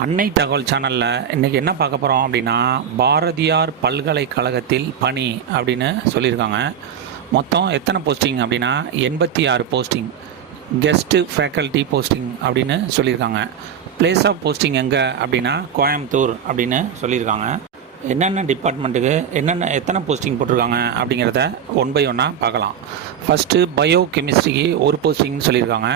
அன்னை தகவல் சேனலில் இன்றைக்கி என்ன பார்க்க போகிறோம் அப்படின்னா, பாரதியார் பல்கலைக்கழகத்தில் பணி அப்படின்னு சொல்லியிருக்காங்க. மொத்தம் எத்தனை போஸ்டிங் அப்படின்னா 86 போஸ்டிங். கெஸ்ட்டு ஃபேக்கல்ட்டி போஸ்டிங் அப்படின்னு சொல்லியிருக்காங்க. பிளேஸ் ஆஃப் போஸ்டிங் எங்கே அப்படின்னா கோயம்புத்தூர் அப்படின்னு சொல்லியிருக்காங்க. என்னென்ன டிபார்ட்மெண்ட்டுக்கு எத்தனை போஸ்டிங் போட்டிருக்காங்க அப்படிங்கிறத ஒன் பை ஒன்னாக பார்க்கலாம். ஃபஸ்ட்டு பயோ கெமிஸ்ட்ரிக்கு ஒரு போஸ்டிங்னு சொல்லியிருக்காங்க.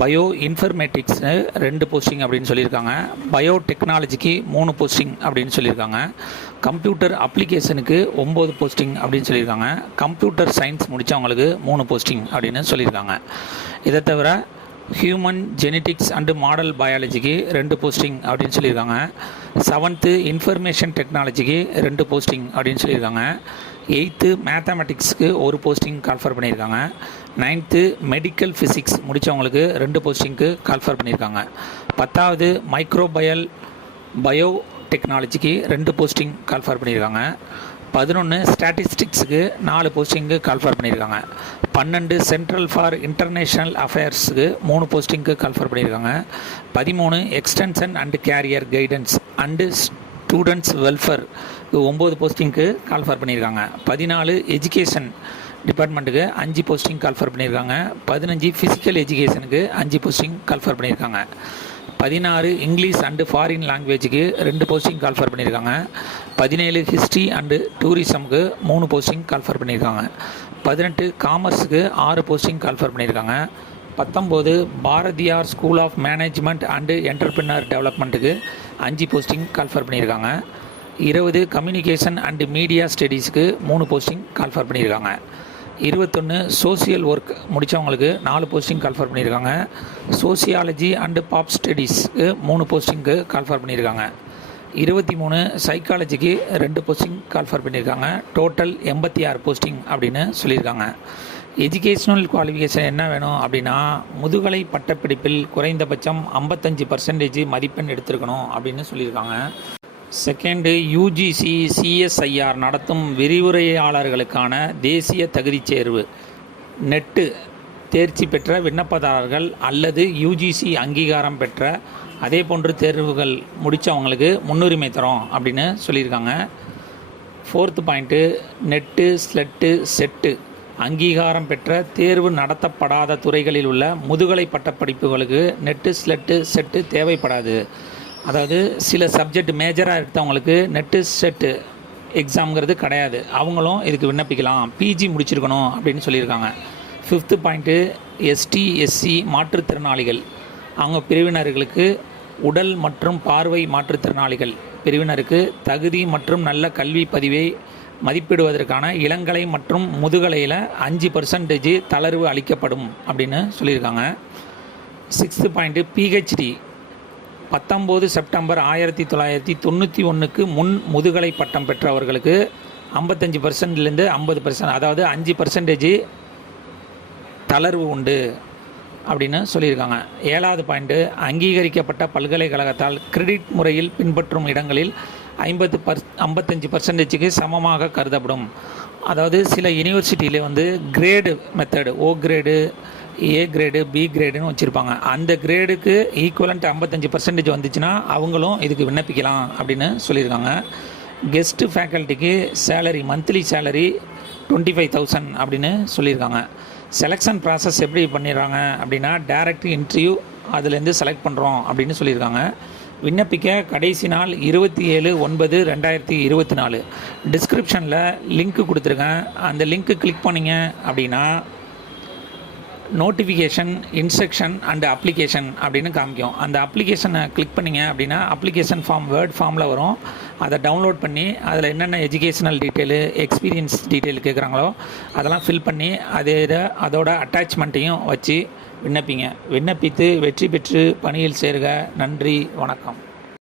பயோ இன்ஃபர்மேட்டிக்ஸு 2 போஸ்டிங் அப்படின்னு சொல்லியிருக்காங்க. பயோ டெக்னாலஜிக்கு 3 போஸ்டிங் அப்படின்னு சொல்லியிருக்காங்க. கம்ப்யூட்டர் அப்ளிகேஷனுக்கு 9 போஸ்டிங் அப்படின்னு சொல்லியிருக்காங்க. கம்ப்யூட்டர் சயின்ஸ் முடித்தவங்களுக்கு 3 போஸ்டிங் அப்படின்னு சொல்லியிருக்காங்க. இதை தவிர ஹியூமன் ஜெனட்டிக்ஸ் அண்டு மாடல் பயாலஜிக்கு 2 போஸ்டிங் அப்படின்னு சொல்லியிருக்காங்க. 7th இன்ஃபர்மேஷன் டெக்னாலஜிக்கு 2 போஸ்டிங் அப்படின்னு சொல்லியிருக்காங்க. 8th மேத்தமெட்டிக்ஸ்க்கு 1 போஸ்டிங் கால்ஃபர் பண்ணியிருக்காங்க. 9th மெடிக்கல் ஃபிசிக்ஸ் முடித்தவங்களுக்கு 2 போஸ்டிங்க்கு கால்ஃபர் பண்ணியிருக்காங்க. 10வது மைக்ரோபயல் பயோ டெக்னாலஜிக்கு 2 போஸ்டிங் கால்ஃபர் பண்ணியிருக்காங்க. 11 ஸ்டாட்டிஸ்டிக்ஸுக்கு 4 போஸ்டிங்க்கு கால்ஃபர் பண்ணியிருக்காங்க. 12 சென்ட்ரல் ஃபார் இன்டர்நேஷ்னல் அஃபேர்ஸுக்கு 3 போஸ்டிங்க்கு கால்ஃபர் பண்ணியிருக்காங்க. 13 extension and career guidance and students welfare 9 போஸ்டிங்க்கு கால்ஃபர் பண்ணியிருக்காங்க. 14 எஜுகேஷன் டிபார்ட்மெண்ட்டுக்கு 5 போஸ்டிங் கால்ஃபர் பண்ணியிருக்காங்க. 15 ஃபிசிக்கல் எஜுகேஷனுக்கு 5 போஸ்டிங் கால்ஃபர் பண்ணியிருக்காங்க. 16 இங்கிலீஷ் அண்டு ஃபாரின் லாங்குவேஜுக்கு 2 போஸ்டிங் கால்ஃபர் பண்ணியிருக்காங்க. 17 ஹிஸ்ட்ரி அண்டு டூரிசமுக்கு 3 போஸ்டிங் கால்ஃபர் பண்ணியிருக்காங்க. 18 காமர்ஸுக்கு 6 போஸ்டிங் கால்ஃபர் பண்ணியிருக்காங்க. 19 Bharathiyar school of management and entrepreneur டெவலப்மெண்ட்டுக்கு 5 போஸ்டிங் கால்ஃபர் பண்ணியிருக்காங்க. 20 கம்யூனிகேஷன் அண்டு மீடியா ஸ்டடீஸுக்கு 3 போஸ்டிங் கால்ஃபர் பண்ணியிருக்காங்க. 21 சோசியல் ஒர்க் முடித்தவங்களுக்கு 4 போஸ்டிங் கால்ஃபர் பண்ணியிருக்காங்க. சோசியாலஜி அண்டு பாப் ஸ்டடீஸ்க்கு 3 போஸ்டிங்க்கு கால்ஃபர் பண்ணியிருக்காங்க. 23 சைக்காலஜிக்கு 2 போஸ்டிங் கால்ஃபர் பண்ணியிருக்காங்க. டோட்டல் 86 போஸ்டிங் அப்படின்னு சொல்லியிருக்காங்க. எஜுகேஷ்னல் குவாலிஃபிகேஷன் என்ன வேணும் அப்படின்னா, முதுகலை பட்டப்படிப்பில் குறைந்தபட்சம் 55% மதிப்பெண் எடுத்திருக்கணும் அப்படின்னு சொல்லியிருக்காங்க. செகண்டு, யூஜிசி சிஎஸ்ஐஆர் நடத்தும் விரிவுரையாளர்களுக்கான தேசிய தகுதிச் தேர்வு நெட்டு தேர்ச்சி பெற்ற விண்ணப்பதாரர்கள் அல்லது யூஜிசி அங்கீகாரம் பெற்ற அதே போன்று தேர்வுகள் முடித்தவங்களுக்கு முன்னுரிமை தரோம் அப்படின்னு சொல்லியிருக்காங்க. 4th point, net SLET set அங்கீகாரம் பெற்ற தேர்வு நடத்தப்படாத துறைகளில் உள்ள முதுகலை பட்டப்படிப்புகளுக்கு நெட்டு ஸ்லெட்டு செட்டு தேவைப்படாது. அதாவது சில சப்ஜெக்ட் மேஜராக எடுத்தவங்களுக்கு நெட்டு செட்டு எக்ஸாம்ங்கிறது கிடையாது. அவங்களும் இதுக்கு விண்ணப்பிக்கலாம். பிஜி முடிச்சிருக்கணும் அப்படின்னு சொல்லியிருக்காங்க. 5th பாயிண்ட்டு, எஸ்டி எஸ்சி மாற்றுத்திறனாளிகள் அவங்க பிரிவினர்களுக்கு உடல் மற்றும் பார்வை மாற்றுத்திறனாளிகள் பிரிவினருக்கு தகுதி மற்றும் நல்ல கல்வி பதிவை மதிப்பிடுவதற்கான இளங்கலை மற்றும் முதுகலையில் 5% தளர்வு அளிக்கப்படும் அப்படின்னு சொல்லியிருக்காங்க. 6th பாயிண்ட்டு, பிஹெச்டி 19 செப்டம்பர் 1991க்கு முன் முதுகலை பட்டம் பெற்றவர்களுக்கு 55%லேருந்து 50%, அதாவது 5% தளர்வு உண்டு அப்படின்னு சொல்லியிருக்காங்க. 7வது பாயிண்ட்டு, அங்கீகரிக்கப்பட்ட பல்கலைக்கழகத்தால் கிரெடிட் முறையில் பின்பற்றும் இடங்களில் 55%க்கு சமமாக கருதப்படும். அதாவது சில யூனிவர்சிட்டியில் grade method O grade A grade B கிரேடுன்னு வச்சுருப்பாங்க. அந்த கிரேடுக்கு ஈக்குவலண்ட் 55% வந்துச்சுன்னா அவங்களும் இதுக்கு விண்ணப்பிக்கலாம் அப்படின்னு சொல்லியிருக்காங்க. கெஸ்ட்டு ஃபேக்கல்ட்டிக்கு சேலரி மந்த்லி சேலரி 25,000 அப்படின்னு சொல்லியிருக்காங்க. செலெக்ஷன் ப்ராசஸ் எப்படி பண்ணிடுறாங்க அப்படின்னா, டைரக்ட் இன்டர்வியூ அதுலேருந்து செலக்ட் பண்ணுறோம் அப்படின்னு சொல்லியிருக்காங்க. விண்ணப்பிக்க கடைசி நாள் 27/9/2024. டிஸ்கிரிப்ஷனில் லிங்க்கு கொடுத்துருக்கேன். அந்த லிங்க்கு கிளிக் பண்ணிங்க அப்படின்னா நோட்டிஃபிகேஷன் இன்ஸ்ட்ரக்ஷன் அண்டு அப்ளிகேஷன் அப்படின்னு காமிக்கும். அந்த அப்ளிகேஷனை கிளிக் பண்ணிங்க அப்படின்னா அப்ளிகேஷன் ஃபார்ம் வேர்ட் ஃபார்மில் வரும். அதை டவுன்லோட் பண்ணி அதில் என்னென்ன எஜுகேஷனல் டீட்டெயிலு எக்ஸ்பீரியன்ஸ் டீட்டெயில் கேட்குறாங்களோ அதெல்லாம் ஃபில் பண்ணி அதோட அட்டாச்மெண்ட்டையும் வச்சு விண்ணப்பித்து வெற்றி பெற்று பணியில் சேருக. நன்றி, வணக்கம்.